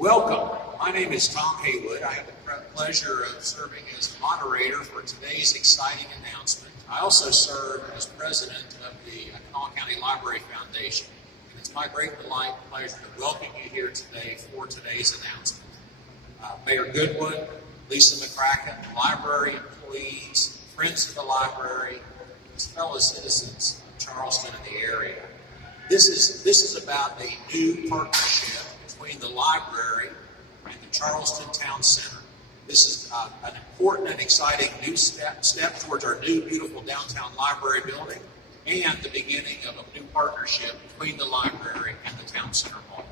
Welcome. My name is Tom Haywood. I have the pleasure of serving as moderator for today's exciting announcement. I also serve as president of the Kanawha County Library Foundation, and it's my great delight and pleasure to welcome you here today for today's announcement. Mayor Goodwin, Lisa McCracken, library employees, friends of the library, as fellow citizens of Charleston and the area. This is about a new partnership between the library and the Charleston Town Center. This is an important and exciting new step towards our new beautiful downtown library building and the beginning of a new partnership between the library and the Town Center Hall.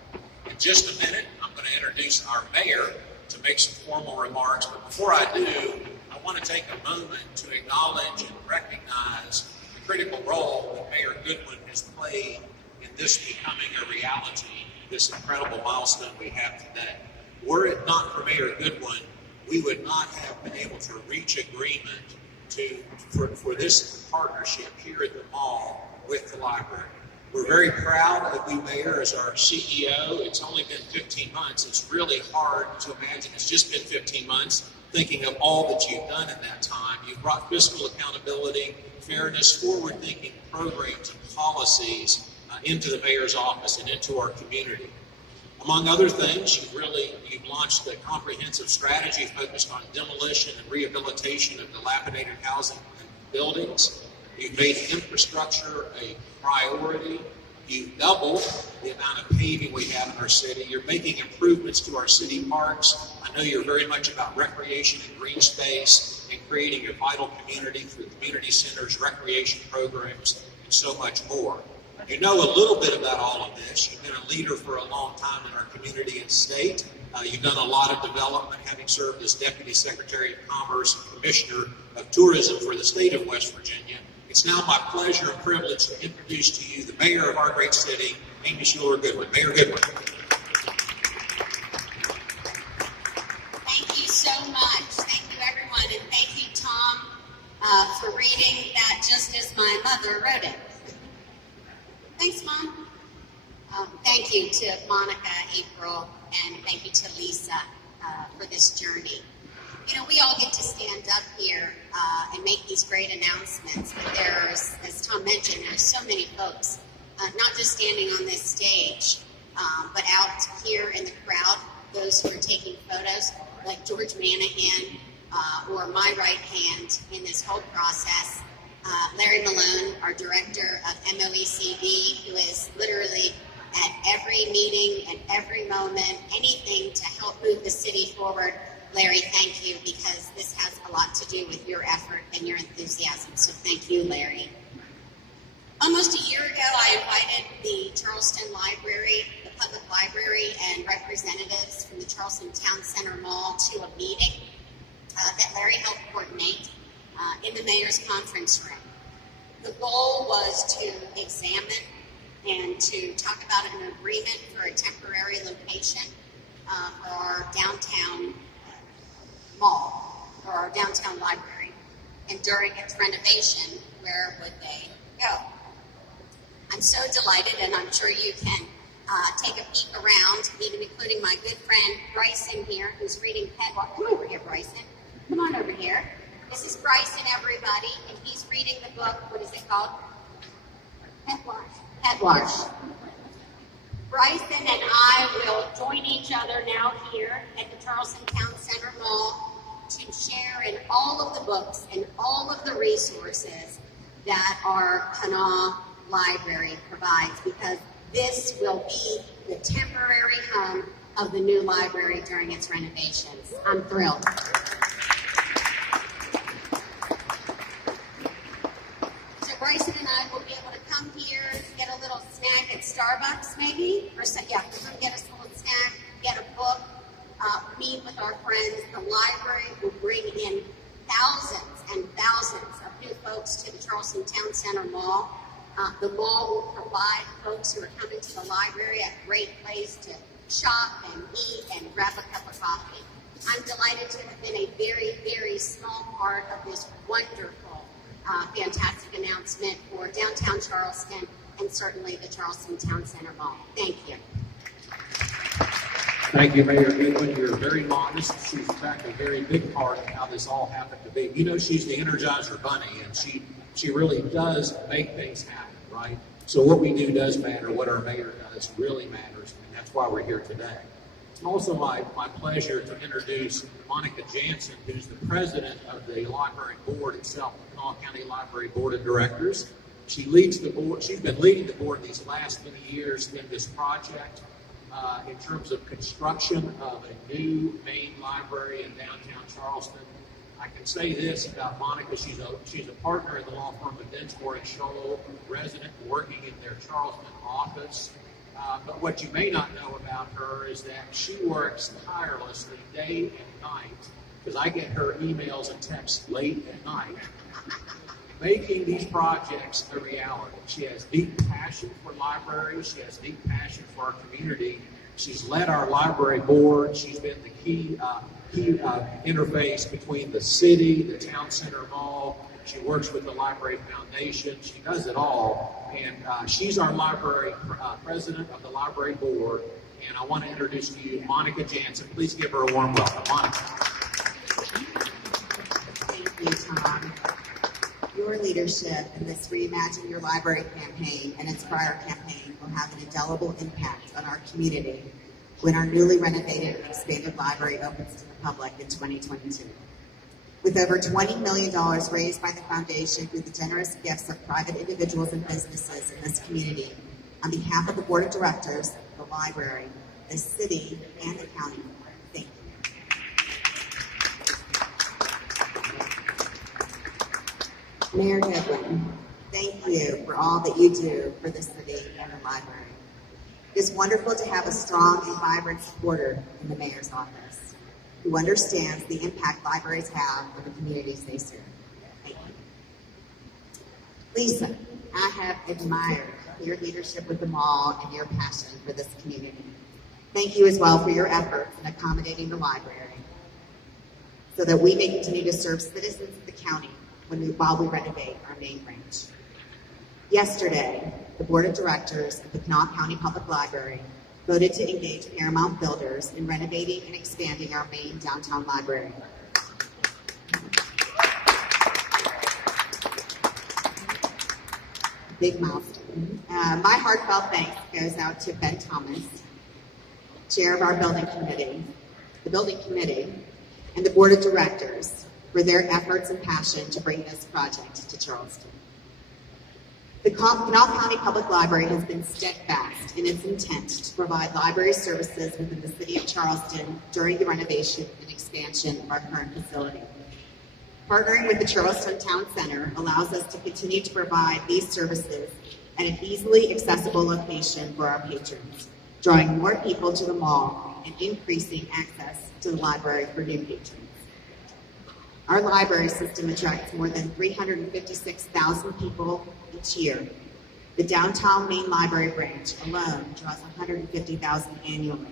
In just a minute, I'm going to introduce our mayor to make some formal remarks, but before I do, I want to take a moment to acknowledge and recognize the critical role that Mayor Goodwin has played in this becoming a reality, this incredible milestone we have today. Were it not for Mayor Goodwin, we would not have been able to reach agreement for this partnership here at the mall with the library. We're very proud of you, Mayor, as our CEO. It's only been 15 months. It's really hard to imagine it's just been 15 months, thinking of all that you've done in that time. You've brought fiscal accountability, fairness, forward-thinking programs and policies into the mayor's office and into our community. Among other things, you've launched a comprehensive strategy focused on demolition and rehabilitation of dilapidated housing and buildings. You've made infrastructure a priority. You've doubled the amount of paving we have in our city. You're making improvements to our city parks. I know you're very much about recreation and green space and creating a vital community through community centers, recreation programs, and so much more. You know a little bit about all of this. You've been a leader for a long time in our community and state. You've done a lot of development, having served as Deputy Secretary of Commerce and Commissioner of Tourism for the state of West Virginia. It's now my pleasure and privilege to introduce to you the mayor of our great city, Amy Schuler Goodwin. Mayor Goodwin. Thank you so much. Thank you, everyone, and thank you, Tom, for reading that just as my mother wrote it. Thanks, Mom. Thank you to Monica, April, and thank you to Lisa for this journey. You know, we all get to stand up here and make these great announcements, but there's, as Tom mentioned, there's so many folks, not just standing on this stage, but out here in the crowd, those who are taking photos, like George Manahan, or my right hand in this whole process, Larry Malone, our director of MOECD, who is literally at every meeting, at every moment, anything to help move the city forward. Larry, thank you, because this has a lot to do with your effort and your enthusiasm. So thank you, Larry. Almost a year ago, I invited the Charleston Library, the public library, and representatives from the Charleston Town Center Mall to a meeting that Larry helped coordinate in the mayor's conference room. The goal was to examine and to talk about an agreement for a temporary location for our downtown mall, or our downtown library. And during its renovation, where would they go? I'm so delighted, and I'm sure you can take a peek around, even including my good friend Bryson here, who's reading Headwatch. Come over here, Bryson. Come on over here. This is Bryson, everybody, and he's reading the book. What is it called? Headwatch. Bryson and I will join each other now here at the Charleston Town Center Mall to share in all of the books and all of the resources that our Kanawha Library provides, because this will be the temporary home of the new library during its renovations. I'm thrilled. Bryson and I will be able to come here, get a little snack at Starbucks maybe, or come get us a little snack, get a book, meet with our friends. The library will bring in thousands and thousands of new folks to the Charleston Town Center Mall. The mall will provide folks who are coming to the library a great place to shop and eat and grab a cup of coffee. I'm delighted to have been a very, very small part of this wonderful fantastic announcement for downtown Charleston and certainly the Charleston Town Center Mall. Thank you. Thank you, Mayor Goodwin. You're very modest. She's in fact a very big part of how this all happened to be. You know, she's the Energizer Bunny, and she really does make things happen, right? So what we do does matter. What our mayor does really matters, and that's why we're here today. It's also my pleasure to introduce Monica Jansen, who's the president of the library board itself, the Kanawha County Library Board of Directors. She leads the board. She's been leading the board these last many years in this project in terms of construction of a new main library in downtown Charleston. I can say this about Monica: she's a partner in the law firm of Dinsmore and Scholl, resident working in their Charleston office. But what you may not know about her is that she works tirelessly day and night, because I get her emails and texts late at night, making these projects a reality. She has deep passion for libraries. She has deep passion for our community. She's led our library board. She's been the key interface between the city, the town center mall. She works with the Library Foundation. She does it all. And she's our library president of the library board. And I want to introduce to you Monica Jansen. Please give her a warm welcome. Monica. Thank you, Tom. Your leadership in this Reimagine Your Library campaign and its prior campaign will have an indelible impact on our community when our newly renovated and expanded library opens to the public in 2022. With over $20 million raised by the foundation through the generous gifts of private individuals and businesses in this community, on behalf of the board of directors, the library, the city, and the county, thank you. Mayor Goodwin, thank you for all that you do for the city and the library. It is wonderful to have a strong and vibrant supporter in the mayor's office who understands the impact libraries have on the communities they serve. Thank you. Lisa, I have admired your leadership with the mall and your passion for this community. Thank you as well for your efforts in accommodating the library so that we may continue to serve citizens of the county while we renovate our main branch. Yesterday, the Board of Directors of the Kanawha County Public Library voted to engage Paramount Builders in renovating and expanding our main downtown library. Big milestone. My heartfelt thanks goes out to Ben Thomas, Chair of our building committee, and the Board of Directors for their efforts and passion to bring this project to Charleston. The Kanawha County Public Library has been steadfast in its intent to provide library services within the city of Charleston during the renovation and expansion of our current facility. Partnering with the Charleston Town Center allows us to continue to provide these services at an easily accessible location for our patrons, drawing more people to the mall and increasing access to the library for new patrons. Our library system attracts more than 356,000 people each year. The downtown main library branch alone draws 150,000 annually.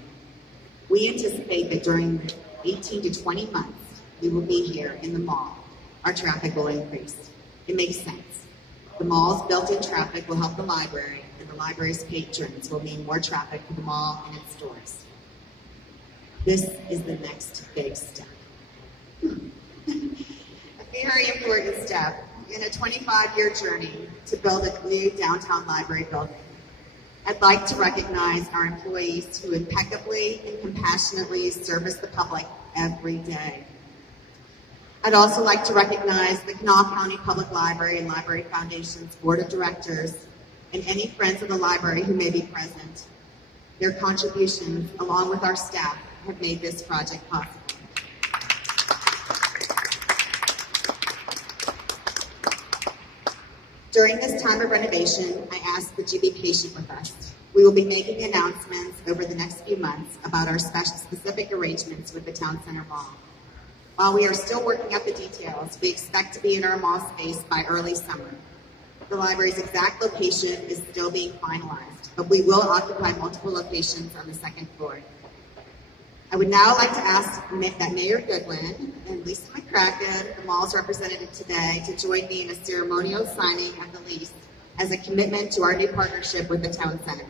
We anticipate that during 18 to 20 months we will be here in the mall, our traffic will increase. It makes sense. The mall's built-in traffic will help the library, and the library's patrons will mean more traffic for the mall and its stores. This is the next big step. A very important step in a 25-year journey to build a new downtown library building. I'd like to recognize our employees who impeccably and compassionately service the public every day. I'd also like to recognize the Kanawha County Public Library and Library Foundation's Board of Directors and any friends of the library who may be present. Their contributions, along with our staff, have made this project possible. During this time of renovation, I ask that you be patient with us. We will be making announcements over the next few months about our specific arrangements with the Town Center Mall. While we are still working out the details, we expect to be in our mall space by early summer. The library's exact location is still being finalized, but we will occupy multiple locations on the second floor. I would now like to ask that Mayor Goodwin and Lisa McCracken, the mall's representative today, to join me in a ceremonial signing of the lease as a commitment to our new partnership with the Town Center.